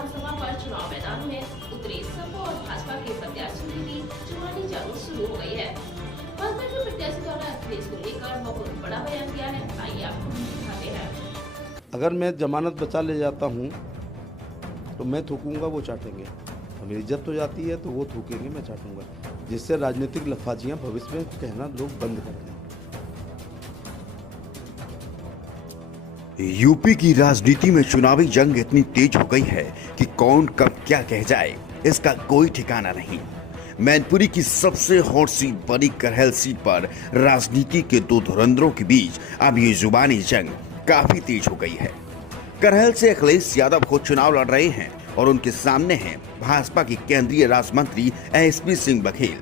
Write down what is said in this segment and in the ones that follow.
विधानसभा पर चुनाव मैदान में उतरे सपा और भाजपा के प्रत्याशियों के बीच चुनावी जंग शुरू हो गई है। भाजपा के प्रत्याशी द्वारा अखिलेश को लेकर बहुत बड़ा बयान दिया है। आइए आपको दिखाते हैं। अगर मैं जमानत बचा ले जाता हूँ तो मैं थूकूंगा, वो चाटेंगे। मेरी इज्जत हो जाती है तो वो थूकेंगे, मैं चाटूंगा। जिससे राजनीतिक लफाजियाँ भविष्य में कहना लोग बंद कर दें। यूपी की राजनीति में चुनावी जंग इतनी तेज हो गई है कि कौन कब क्या कह जाए इसका कोई ठिकाना नहीं। मैनपुरी की सबसे हॉट सीट बड़ी करहल सीट पर राजनीति के दो धुरंधरों के बीच अब ये जुबानी जंग काफी तेज हो गई है। करहल से अखिलेश यादव खुद चुनाव लड़ रहे हैं और उनके सामने हैं भाजपा के केंद्रीय राज्य मंत्री एसपी सिंह बघेल।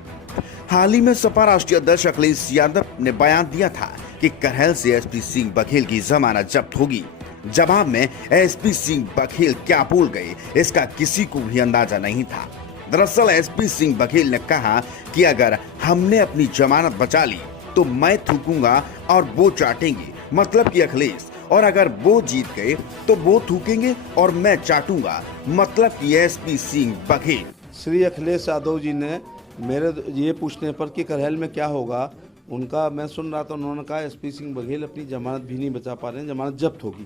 हाल ही में सपा राष्ट्रीय अध्यक्ष अखिलेश यादव ने बयान दिया था कि करहल से एसपी सिंह बघेल की जमानत जब्त होगी। जवाब में एसपी सिंह बघेल क्या बोल गए इसका किसी को भी अंदाजा नहीं था। दरअसल एसपी सिंह बघेल ने कहा कि अगर हमने अपनी जमानत बचा ली तो मैं थूकूंगा और वो चाटेंगे, मतलब कि अखिलेश, और अगर वो जीत गए तो वो थूकेंगे और मैं चाटूंगा, मतलब कि एसपी सिंह बघेल। श्री अखिलेश यादव जी ने मेरे ये पूछने पर कि करहल में क्या होगा, उनका मैं सुन रहा था, उन्होंने कहा एसपी सिंह बघेल अपनी जमानत भी नहीं बचा पा रहे हैं, जमानत जब्त होगी।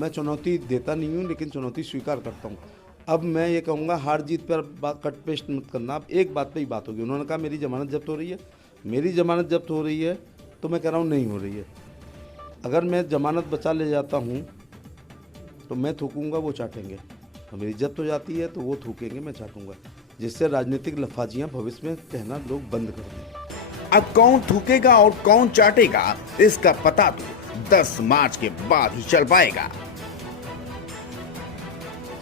मैं चुनौती देता नहीं हूँ, लेकिन चुनौती स्वीकार करता हूँ। अब मैं ये कहूँगा, हार जीत पर बात कट पेस्ट मत करना। अब एक बात पे ही बात होगी। उन्होंने कहा मेरी जमानत जब्त हो रही है, मेरी जमानत जब्त हो रही है तो मैं कह रहा हूँ नहीं हो रही है। अगर मैं जमानत बचा ले जाता हूँ तो मैं थूकूंगा, वो चाटेंगे। मेरी इज्जत हो जाती है तो वो थूकेंगे, मैं चाटूंगा। जिससे राजनीतिक लफाजियाँ भविष्य में कहना लोग बंद कर दें। अब कौन थूकेगा और कौन चाटेगा इसका पता तो 10 मार्च के बाद ही चल पाएगा।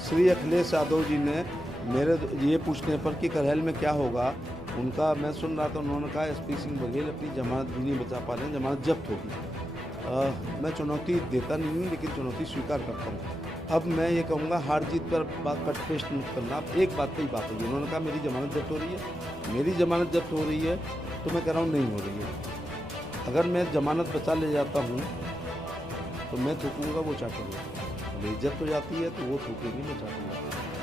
श्री अखिलेश यादव जी ने मेरे ये पूछने पर कि करहल में क्या होगा, उनका मैं सुन रहा था, उन्होंने कहा एसपी सिंह बघेल अपनी जमानत भी नहीं बचा पा रहे हैं, जमानत जब्त होगी। मैं चुनौती देता नहीं हूँ, लेकिन चुनौती स्वीकार करता हूँ। अब मैं ये कहूँगा, हार जीत पर बात कट पेस्ट मत करना। अब एक बात पे ही बात होगी। उन्होंने कहा मेरी जमानत जब्त हो रही है, मेरी जमानत जब्त हो रही है तो मैं कह रहा हूँ नहीं हो रही है। अगर मैं जमानत बचा ले जाता हूँ तो मैं थूकूंगा, वो चाटूंगा। मेरी इज्जत हो जाती है तो वो थूकेंगे, मैं चाटूंगा।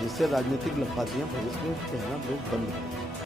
जिससे राजनीतिक लफाजियाँ भविष्य में कहना लोग बंद कर दें।